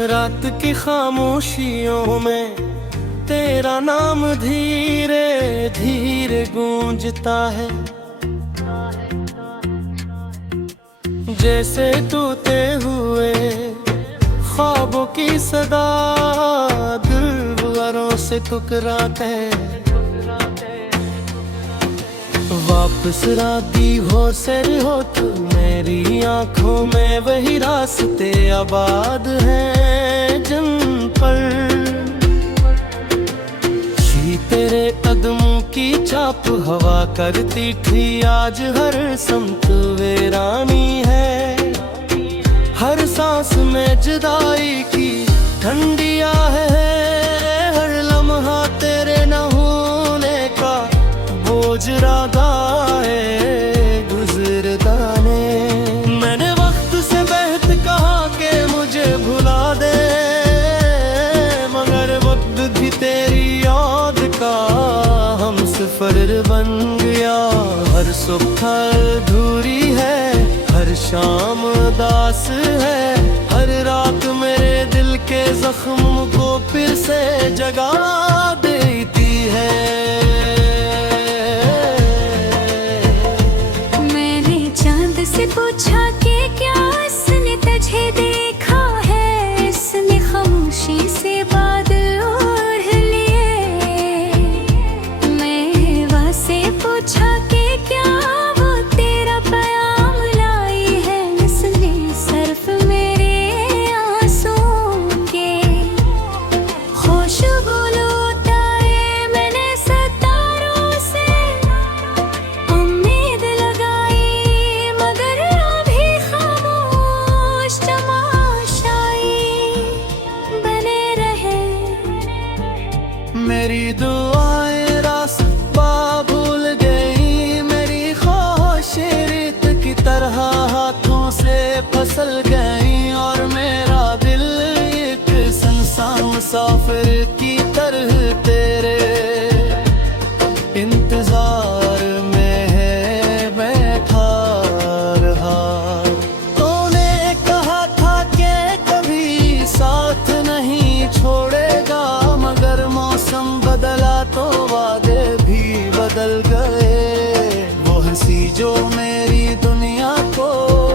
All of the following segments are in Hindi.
रात की खामोशियों में तेरा नाम धीरे धीरे गूंजता है, जैसे टूटे हुए ख्वाबों की सदा दिलबरों से टकराते। वापस राती हो सर हो तू, मेरी आंखों में वही रास्ते आबाद हैं जिन पर थी तेरे कदमों की चाप हवा करती थी। आज हर समत वीरानी है, हर सांस में जुदाई की ठंडी आहें है। हर लम्हा तेरे न होने का बोझ राधा गुजरता ने। मैंने वक्त से बहत कहा कि मुझे भुला दे, मगर वक्त भी तेरी याद का हम सफर बन गया। हर सुबह अधूरी है, हर शाम उदास है, हर रात मेरे दिल के जख्म को फिर से जगा देती है। से पूछा कि क्या इसने तुझे देखा है, इसने खामोशी से बादल ओढ़ लिए। मैं वहाँ पूछा कि क्या वो तेरा पैगाम लाई है, इसने सिर्फ मेरे आंसुओं के खुशबू लुटाए। मैंने सितारों से उम्मीद लगाई, मेरी दुआएं रास्ता भूल गई, मेरी ख्वाहिशें रेत की तरह हाथों से फिसल गई। और मेरा दिल एक सुनसान मुसाफिर की तरह तेरे इंतजार में है बैठा रहा। तूने कहा था कि कभी साथ नहीं छोड़ेगा, मगर मौसम बदला तो वादे भी बदल गए। वो हंसी जो मेरी दुनिया को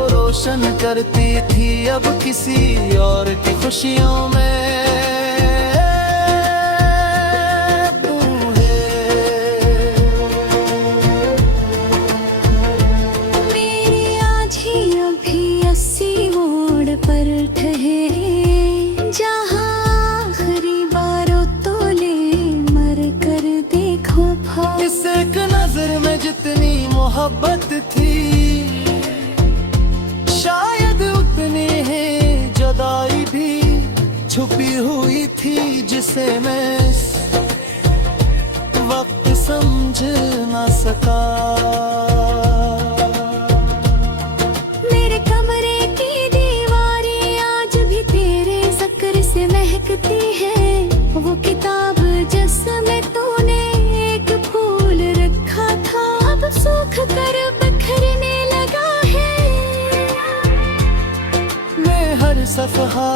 रोशन करती थी, अब किसी और की खुशियों में तू है। मेरी आज ही अभी 80 मोड़ पर ठहरे, जहाँ इस एक नजर में जितनी मोहब्बत थी, शायद उतनी ही जुदाई भी छुपी हुई थी, जिसे मैं वक्त समझ न सका। मेरे कमरे की दीवारें आज भी तेरे जिक्र से महकती है। वो किताब जिसमें तूने सूख कर बिखरने लगा है। मैं हर सफहा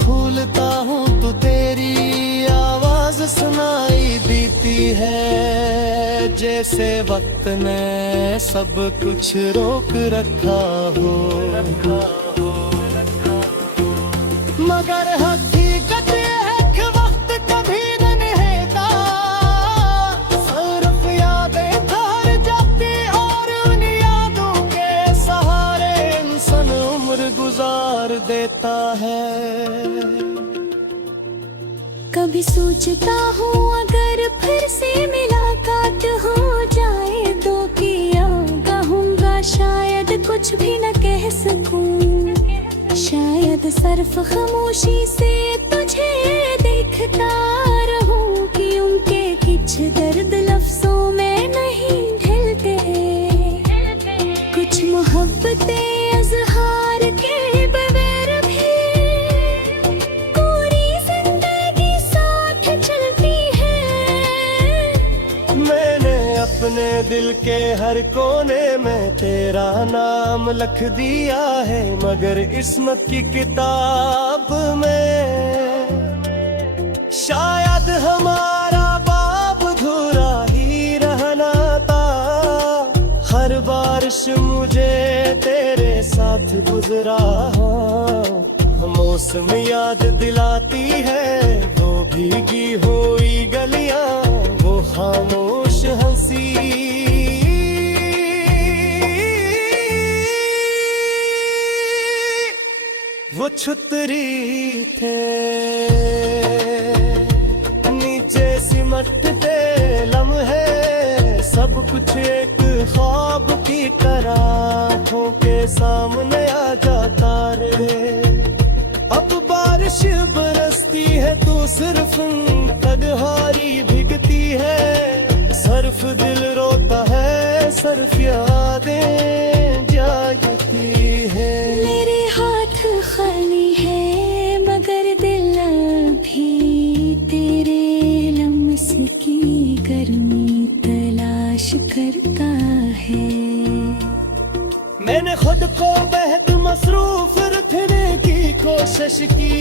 खोलता हूँ तो तेरी आवाज सुनाई देती है, जैसे वक्त ने सब कुछ रोक रखा हो। मगर हकीकत है कि वक्त कभी नहीं रहता, सिर्फ यादें ठहर जाती और उन यादों के सहारे इंसान उम्र गुजार देता है। कभी सोचता हूँ अगर फिर से मुलाकात हो जाए तो क्या कहूँगा, शायद कुछ भी न कह सकूँ। शायद सिर्फ खामोशी से तुझे देखता रहूं कि उनके कुछ दर्द लफ्जों में नहीं ढलते। कुछ मोहब्बतें इज़हार के बगैर भी पूरी जिंदगी साथ चलती है। मैंने अपने दिल के हर कोने में तेरा नाम लिख दिया है, मगर इस्मत की किताब में शायद हमारा बाप अधूरा ही रहना था। हर बारिश मुझे तेरे साथ गुजरा हो, मौसम याद दिलाती है वो भीगी हुई गलियां, वो खामोश हंसी। वो छुतरी थे नीचे सिमटते लम्हे, सब कुछ एक ख्वाब की तरह आँखों के सामने आ जाता रे। अब बारिश बरसती है तू सिर्फ तन्हाई भीगती है, सर्फ दिल रोता है, सर्फ यादें जागती है। मेरे हाथ खाली है मगर दिल भी तेरे लम्स की गर्मी तलाश करता है। मैंने खुद को बेहद मसरूफ रखने की कोशिश की,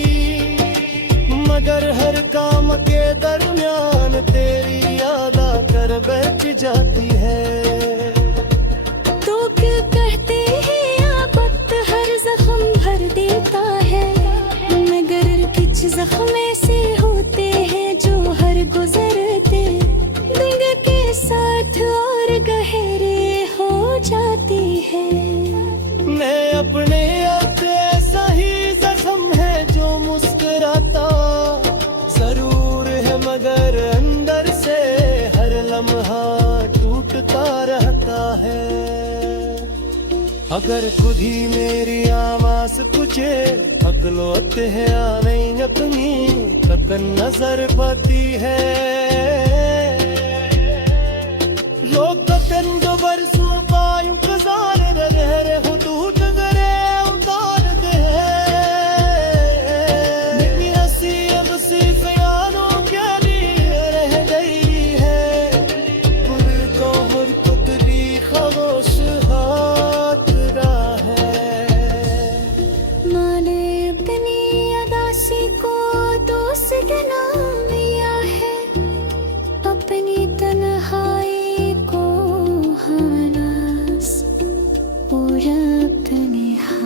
मगर हर काम के दरमियान तेरी याद आकर बैठ जाती है। तो क्यों कहते हैं आप वक्त हर जख्म भर देता है, मगर कुछ जख्म ऐसे होते हैं जो हर गुजरते दिन के साथ और गहरे हो जाती है। मैं अपने आप ऐसा ही जख्म है जो मुस्कुराता जरूर है, मगर अंदर से हर लम्हा टूटता रहता है। अगर खुद ही मेरी आवाज तुझे अकलौत है या नहीं अपनी कतन नजर पाती है। लोग कतन दो बरसों का इंतजार रहे हुदूद गरे उतार दे, मेरी हंसी अब सिर्फ यारों के लिए रह गई है। खुद को खुद पुतली खामोश हाथ रहा है। माने अपनी अदासी को दोस्त नाम लिया है, अपनी तन्हाई को हानास पूरा तन्हा।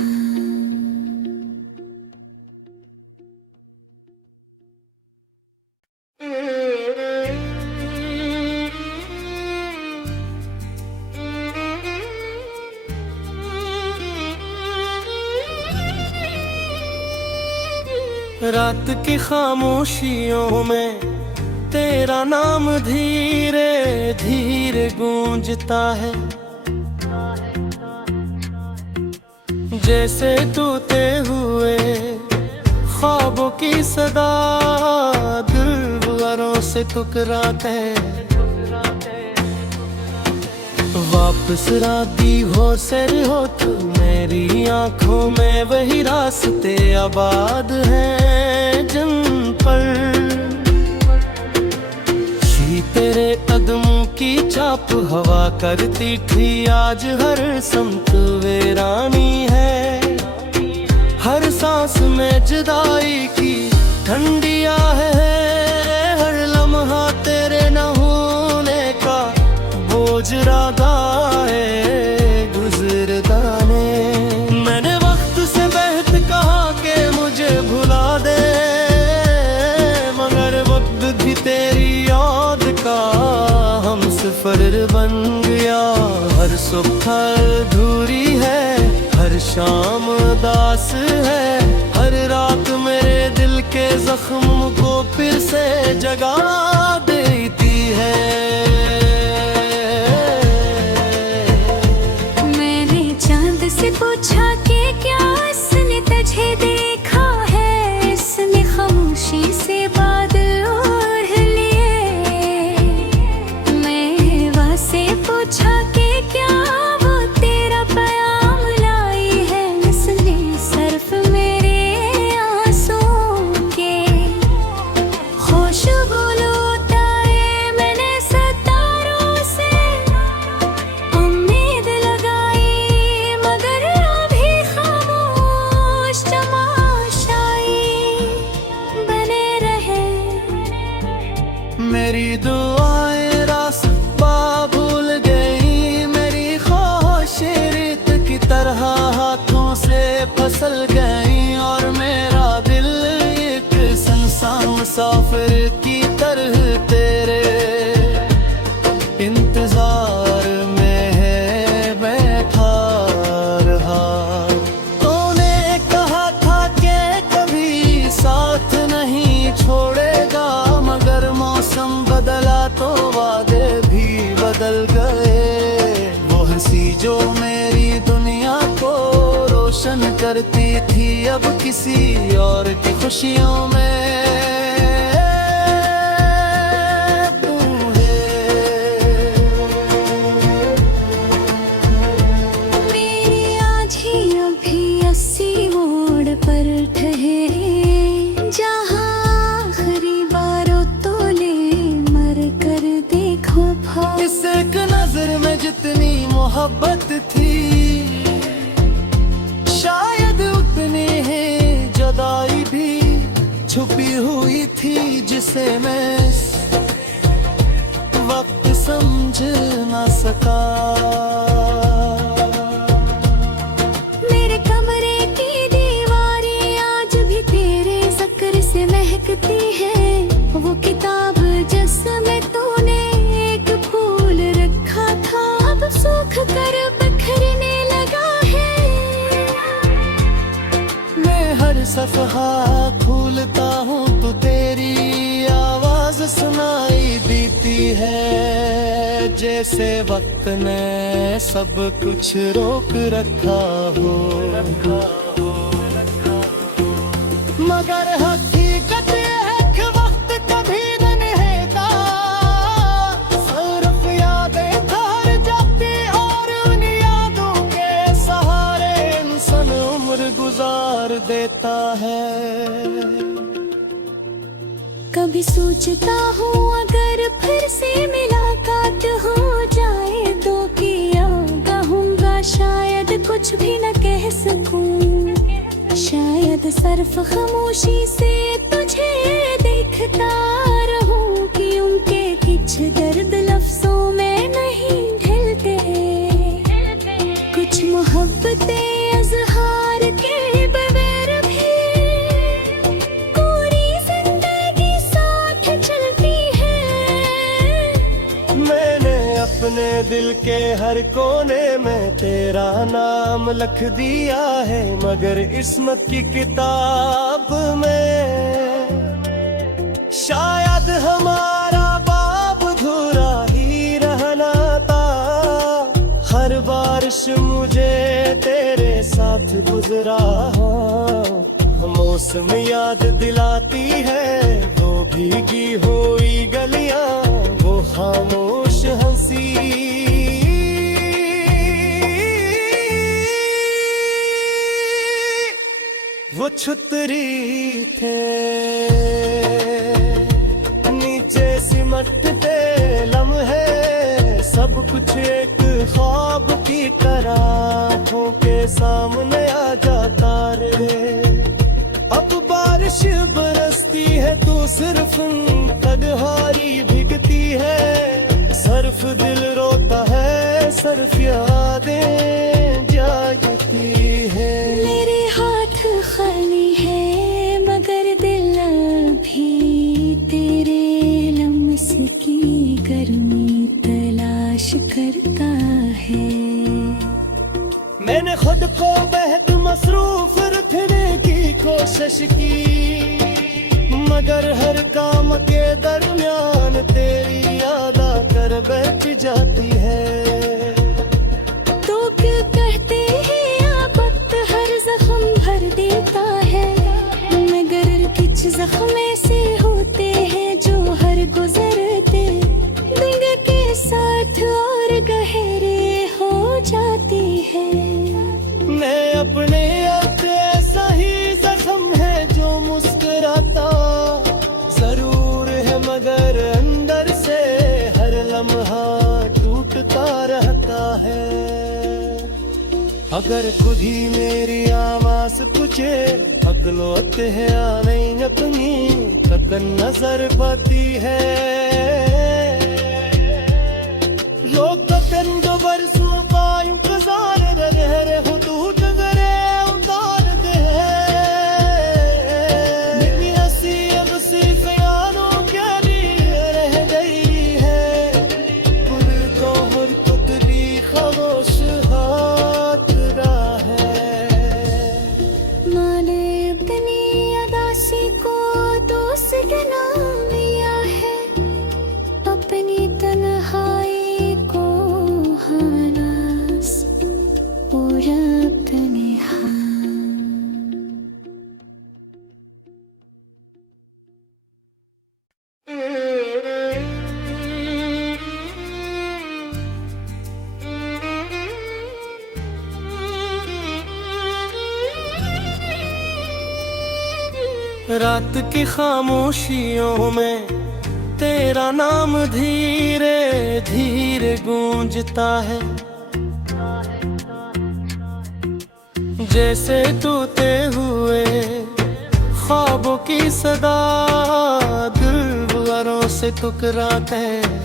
रात की खामोशियों में तेरा नाम धीरे धीरे गूंजता है, जैसे टूटे हुए ख्वाबों की सदा दिलबरों से टकराते। वापस राती हो सर हो तू मेरी आंखों में, वही रास्ते आबाद हैं जिन पर थी तेरे कदमों की चाप हवा करती थी। आज हर समत वीरानी है, हर सांस में जुदाई की ठंडिया है। हर लम्हा तेरे न होने का बोझ राधा है गुजरता ने। मैंने वक्त से बेहद कहा कि मुझे भुला दे, मगर वक्त भी तेरी याद का हम सफर बन गया। हर सुबह अधूरी है, हर शाम उदास है, हर रात मेरे दिल के जख्म को फिर से जगा देती है। से पूछा कि क्या इसने तुझे देखा है, इसने खामोशी से बादल ओढ़ लिए। मैं वहाँ पूछा कि क्या वो तेरा प्याम लाई है, इसने सिर्फ मेरे आंसुओं के खुशबू मेरी दुआएं रास्ता भूल गई, मेरी ख्वाहिशें रेत की तरह हाथों से फिसल गई, और मेरा दिल एक सुनसान मुसाफिर की तरह तेरे इंतजार में है बैठा रहा। तूने कहा था कि कभी साथ नहीं छोड़ेगा, मगर मौसम बदला तो वादे भी बदल गए। वो हंसी जो मेरी दुनिया को रोशन करती थी, अब किसी और की खुशियों में तू है। मेरी आज ही अभी 80 मोड़ पर ठहरे, जहाँ आखिरी बारों तोले मर कर देखो भाव। इस एक नजर में जितनी मोहब्बत थी, शायद उतनी ही जुदाई भी छुपी हुई थी, जिसे मैं वक्त समझ ना सका। मेरे कमरे की दीवारें आज भी तेरे जिक्र से महकती है। वो किताब जिसमें तूने एक फूल रखा था, अब सूख कर बिखरने लगा है। मैं हर सफहा खोलता हूँ तो तेरी आवाज सुनाई देती है, जैसे वक्त ने सब कुछ रोक रखा हो। मगर हकीकत है कि वक्त कभी नहीं रहता, सिर्फ यादें ठहर जाती, और उन यादों के सहारे इंसान उम्र गुजार देता है। कभी सोचता हूँ अगर फिर से मुलाकात हो जाए तो किया कहूँगा, शायद कुछ भी न कह सकूं। शायद सिर्फ खामोशी से तुझे देखता रहूं, कि उनके कुछ दर्द लफ्जों में नहीं ढलते। कुछ मोहब्बतें इजहार के बगैर भी पूरी जिंदगी साथ चलती है। मैंने अपने दिल के हर कोने में तेरा नाम लिख दिया है, मगर किस्मत की किताब में शायद हमारा बाब अधूरा ही रहना था। हर बारिश मुझे तेरे साथ गुजरा हो, मौसम याद दिलाती है वो भीगी हुई गलियां, वो खामोश हंसी। वो छुतरी थे नीचे सिमटते लम्हे, सब कुछ एक ख्वाब की तरह आँखों के सामने आ जाता रे। अब बारिश बरसती है तो सिर्फ तन्हाई भीगती है, सिर्फ दिल रोता है, सिर्फ यादें जागती है। मेरे हाथ खाली है मगर दिल भी तेरे लम्स की गर्मी तलाश करता है। मैंने खुद को बेहद मसरूफ रखने की कोशिश की, मगर हर काम के दरमियान तेरी याद आकर बैठ जाती है। तो क्या कहते हैं आप, वक्त हर जख्म भर देता है, मगर कुछ जख्म ऐसे होते हैं जो हर गुजरते दिन के साथ और गहरे हो जाती है। मैं अपने आप ऐसा ही जख्म है जो मुस्कुराता जरूर है, मगर अंदर से हर लम्हा टूटता रहता है। अगर खुदी मेरी आवाज तुझे अगलो है नहीं अपनी तक नजर पाती है। रात की खामोशियों में तेरा नाम धीरे धीरे गूंजता है, जैसे टूटे हुए ख्वाबों की सदा दिलबरों से टकराते हैं।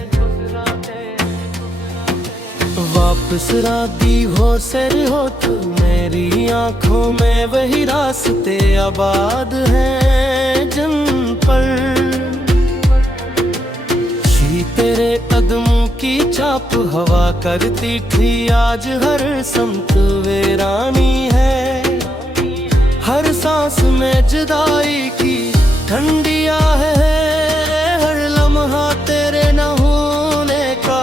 वापस राती हो सर हो तू मेरी आंखों में, वही रास्ते आबाद हैं जिन पर थी तेरे कदमों की चाप हवा करती थी। आज हर समत वीरानी है, हर सांस में जुदाई की ठंडी आह है। हर लम्हा तेरे न होने का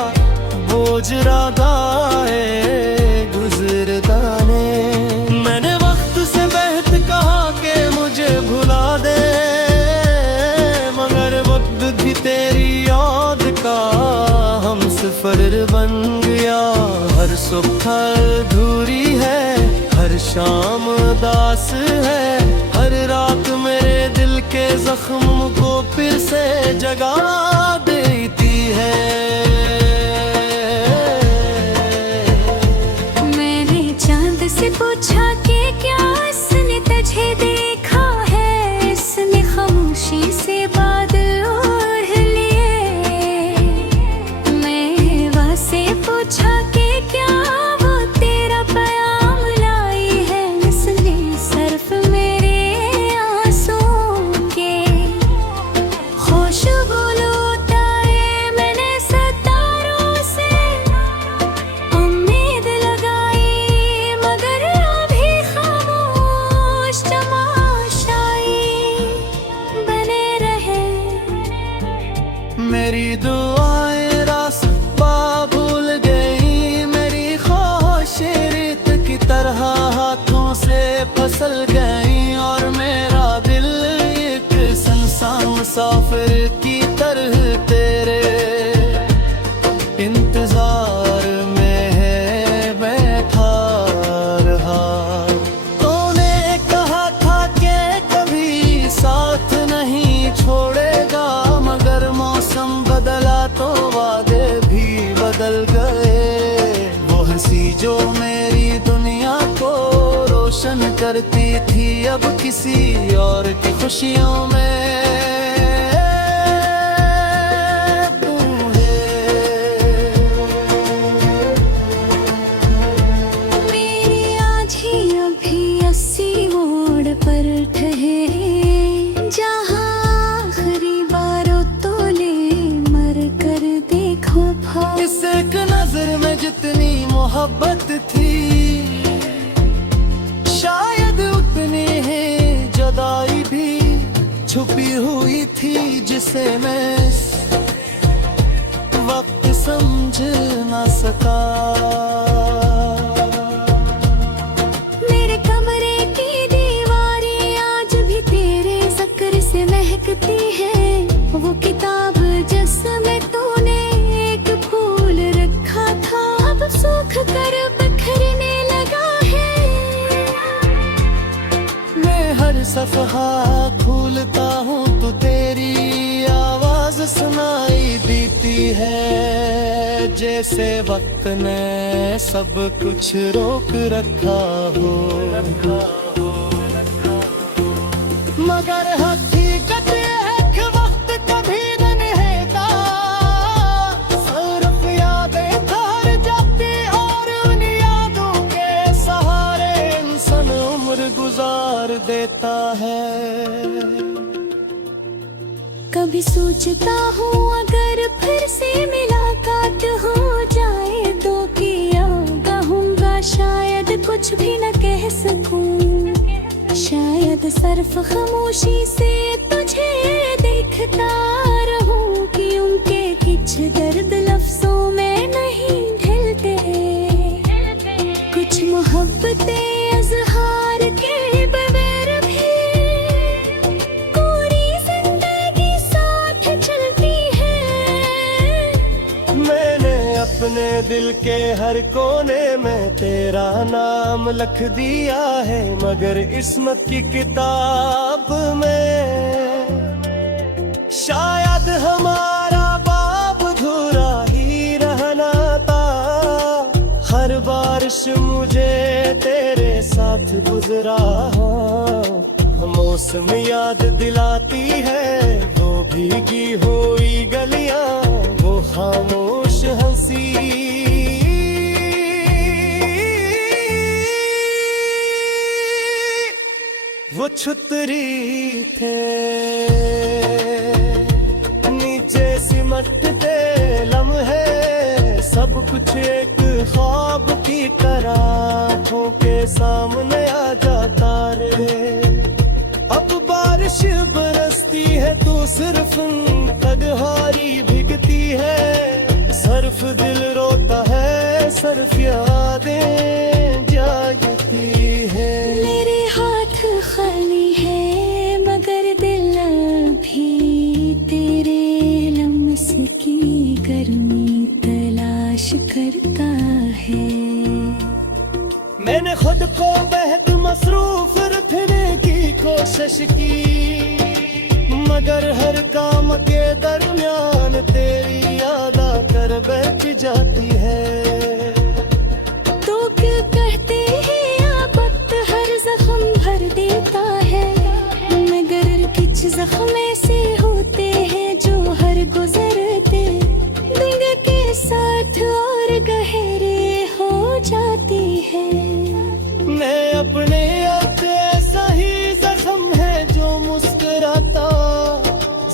बोझ राधा है गुजरता ने। मैंने वक्त से बहत कहा कि मुझे भुला दे, मगर वक्त भी तेरी याद का हम सफर बन गया। हर सुबह अधूरी है, हर शाम उदास है, हर रात मेरे दिल के जख्म को फिर से जगा देती है। से पूछा कि क्या इसने तुझे देखा है, इसने खामोशी से बादल ओढ़ लिए। मैं वहाँ से पूछा कि क्या वो तेरा पैगाम लाई है, इसने सिर्फ मेरे आंसुओं के खुशबू लुटाए। मैंने सितारों से उम्मीद लगाई, मेरी दुआएं रास्ता भूल गई, मेरी ख्वाहिशें रेत की तरह हाथों से फिसल गई। और मेरा दिल एक सुनसान मुसाफिर की तरह तेरे इंतजार में है बैठा रहा। तूने कहा था कि कभी साथ नहीं छोड़ेगा, मगर मौसम बदला तो वादे भी बदल गए। वो हंसी जो मेरी दुनिया को रोशन करती थी, अब किसी और की खुशियों में तू है। मेरी आज ही अभी 80 मोड़ पर ठहरे, जहाँ इस एक नजर में जितनी मोहब्बत थी, शायद उतनी ही जुदाई भी छुपी हुई थी, जिसे मैं वक्त समझ न सका। मेरे कमरे की दीवारें आज भी तेरे जिक्र से महकती है। वो किताब जिसमें तूने सूख कर बिखरने लगा है। मैं हर सफहा खोलता हूँ तो तेरी आवाज सुनाई देती है, जैसे वक्त ने सब कुछ रोक रखा हो। मगर हकीकत है कि वक्त कभी नहीं रहता, सिर्फ यादें ठहर जाती और उन यादों के सहारे इंसान उम्र गुजार देता है। कभी सोचता हूँ अगर फिर से मुलाकात हो जाए तो किया कहूँगा, शायद कुछ भी न कह सकूं। शायद सिर्फ खामोशी से तुझे देखता रहूं कि उनके कुछ दर्द लफ्जों में नहीं ढलते। कुछ मोहब्बतें इज़हार के बगैर भी पूरी जिंदगी साथ चलती है। मैंने अपने दिल के हर कोने में तेरा नाम लिख दिया है, मगर किस्मत की किताब में साथ गुजरा हो। मौसम याद दिलाती है वो भीगी हुई गलियां, वो खामोश हंसी। वो छुतरी थे नीचे सिमटते लम्हे, सब कुछ एक ख्वाब की तरह आँखों के सामने आ जाता रे। अब बारिश बरसती है तो सिर्फ तन्हाई भीगती है, सर्फ दिल रोता है, सर्फ यादें जागती है। मेरे हाथ खाली है मगर दिल भी तेरे लम्स की गर्मी तलाश करता है। मैंने खुद को बेहद मसरूफ रखने की कोशिश की, मगर हर काम के दरमियान तेरी याद आकर बैठ जाती है। तो क्यों कहते हैं वक्त हर जख्म भर देता है, मगर कुछ जख्म ऐसे होते हैं जो हर गुजरते दिन के साथ और गहरे हो जाती है। मैं अपने आप ऐसा ही जख्म है जो मुस्कुराता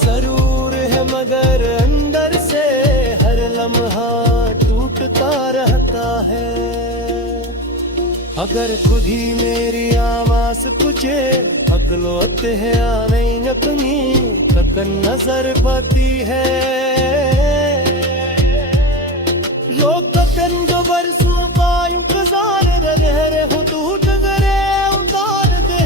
जरूर है, मगर अंदर से हर लम्हा टूटता रहता है। अगर खुद ही मेरी आवाज तुझे अगलोत है नहीं अपनी तकन नजर पाती है। लोग तकन जो बरसों का इंतजार रहे हुदूद गरे उतार दे,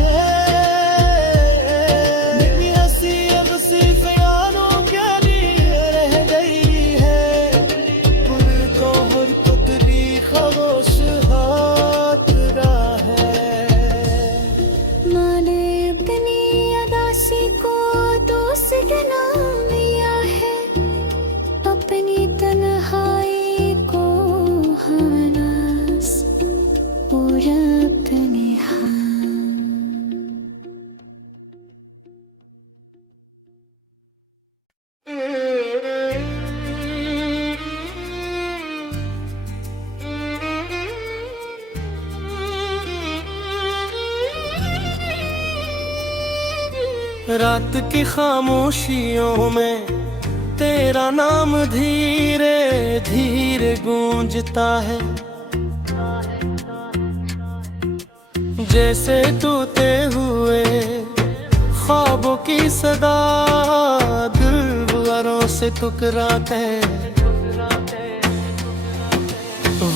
मेरी हंसी अब सिर्फ यारों के लिए रह गई है। खुद को हर पुतली खामोश हाथ रहा है। मैंने अपनी अदासी को दोस्त नाम लिया है, अपनी तन्हाई को हानास और अपने रात की खामोशियों में तेरा नाम धीरे धीरे गूंजता है, जैसे टूटे हुए ख्वाबों की सदा दिलबरों से टकराते।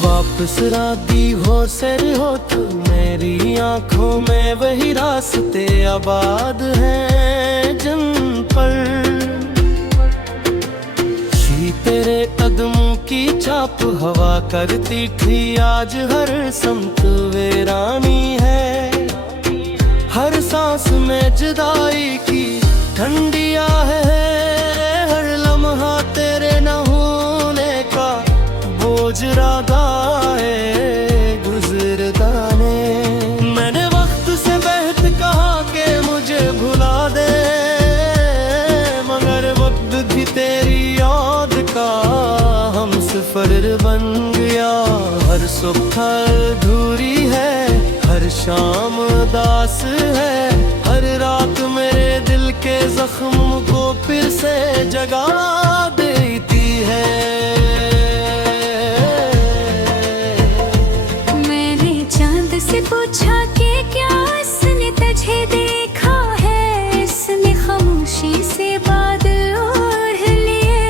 वापस राती हो सर हो तू मेरी आंखों में, वही रास्ते आबाद हैं जिन पर शी तेरे कदमों की चाप हवा करती थी। आज हर समत वीरानी है, हर सांस में जुदाई की ठंडिया है। हर लम्हा तेरे न होने का बोझ राधा है गुजरता ने। मैंने वक्त से बहत कहा कि मुझे भुला दे, मगर वक्त भी तेरी याद का हम सफर बन गया। हर सुबह अधूरी है, हर शाम उदास है, हर रात मेरे दिल के जख्म को फिर से जगा देती है। मैंने चांद से पूछा कि क्या इसने तुझे देखा है, इसने खामोशी से बादल ओढ़ लिए।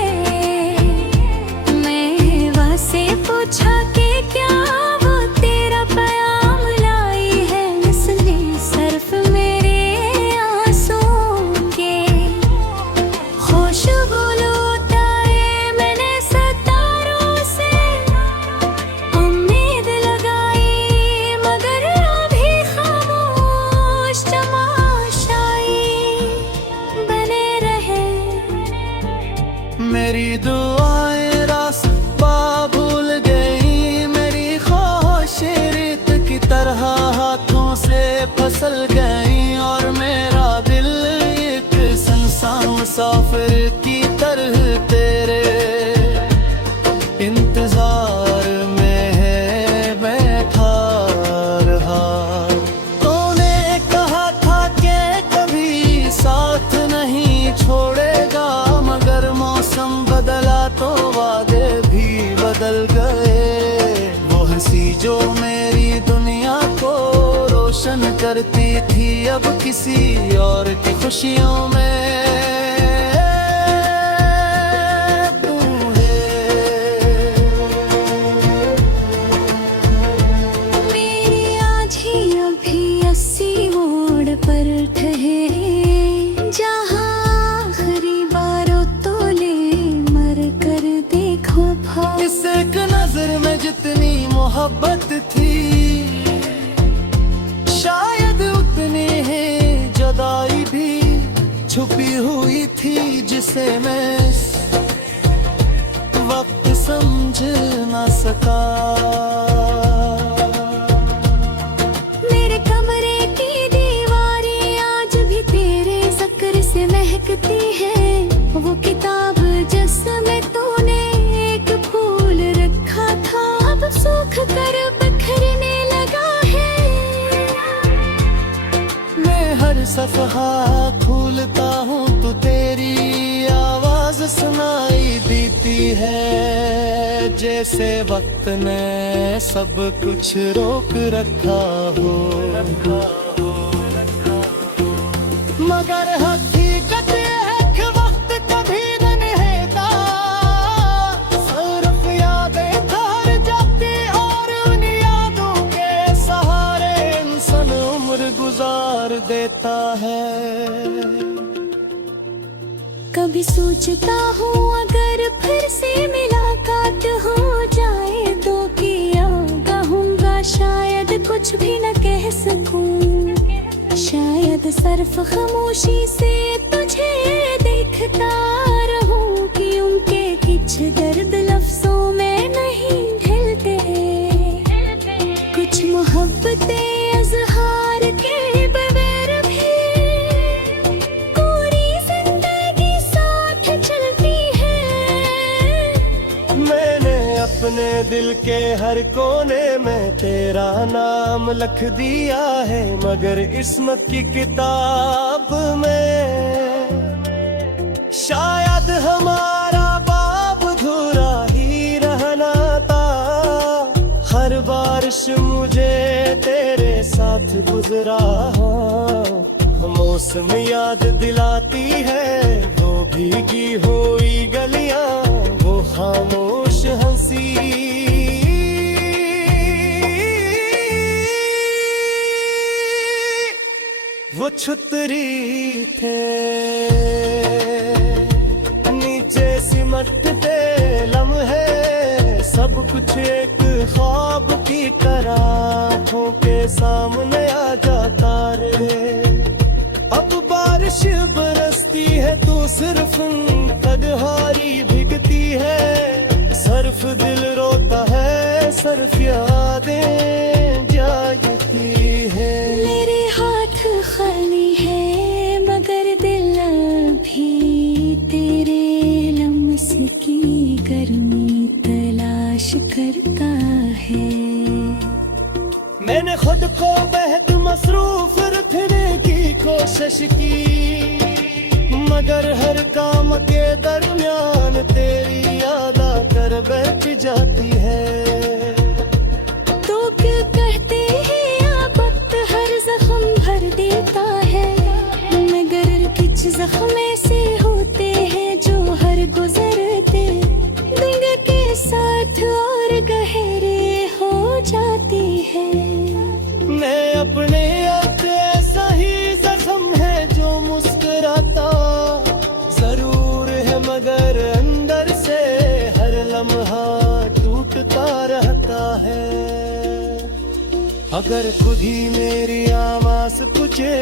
मैं हवा से पूछा कि क्या वो तेरा प्याम लाई है, इसने सर्फ मेरे आंसुओं के खुशबू लुटाए। मैंने सितारों से उम्मीद लगाई, मगर अभी खामोश तमाशाई बने रहे। मेरी दुआएं रास्ता भूल गई, मेरी ख्वाहिशें रेत की तरह हाथों से मुसाफिर की तरह तेरे इंतजार में है बैठा रहा। तूने कहा था कि कभी साथ नहीं छोड़ेगा, मगर मौसम बदला तो वादे भी बदल गए। वो हंसी जो मेरी दुनिया को रोशन करती थी, अब किसी और की खुशियों में तू है। मेरी आज ही अभी 80 मोड़ पर ठहरे, जहाँ आखिरी बारों तो ले मर कर देखो भाव। इस एक नजर में जितनी मोहब्बत थी, शायद उतनी ही जुदाई भी छुपी हुई थी, जिसे मैं इस वक्त समझ ना सका। मेरे कमरे की दीवारें आज भी तेरे जिक्र से महकती है। वो किताब जिसमें तूने एक फूल रखा था, अब सूख कर बिखरने लगा है। मैं हर सफहा खोलता हूँ तो तेरी आवाज सुनाई देती है, जैसे वक्त ने सब कुछ रोक रखा हो। मगर हकीकत है कि वक्त कभी न रहता, सिर्फ यादें ठहर जाती और उन यादों के सहारे इंसान उम्र गुजार देता है। कभी सोचता हूँ अगर फिर से मुलाकात हो जाए तो किया कहूँगा, शायद कुछ भी न कह सकूँ। शायद सिर्फ खामोशी से तुझे देखता रहूं, कि उनके कुछ दर्द लफ्जों में नहीं ढलते। कुछ मोहब्बतें इज़हार के बगैर भी पूरी जिंदगी साथ चलती है। मैंने अपने दिल के हर कोने में तेरा नाम लिख दिया है, मगर किस्मत की किताब में शायद हमारा बाब अधूरा ही रहना था। हर बारिश मुझे तेरे साथ गुजरा हो, मौसम याद दिलाती है वो भीगी हुई गलियां, वो खामोश हंसी। वो छुतरी थे नीचे सिमटते लम्हे, सब कुछ एक ख्वाब की तरह आँखों के सामने आ जाता रे। अब बारिश बरसती है तो सिर्फ तन्हाई भीगती है, सिर्फ दिल रोता है, सिर्फ यादें जागती है। मेरे हाथ खाली है मगर दिल भी तेरे लम्स की गर्मी तलाश करता है। मैंने खुद को बेहद मसरूफ रखने की कोशिश की, मगर हर काम के दरमियान तेरी याद आकर बैठ जाती है। तो क्यों कहते हैं आप वक्त हर जख्म भर देता है, मगर कुछ जख्म ऐसे होते हैं जो हर गुजरते दिन के साथ और गहरे हो जाती है। मैं अपने आप ऐसा ही जख्म है जो मुस्कुराता जरूर है, मगर अंदर से हर लम्हा टूटता रहता है। अगर खुद ही मेरी आवाज तुझे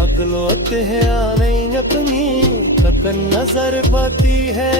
अगलो है नहीं अपनी तक नजर पाती है।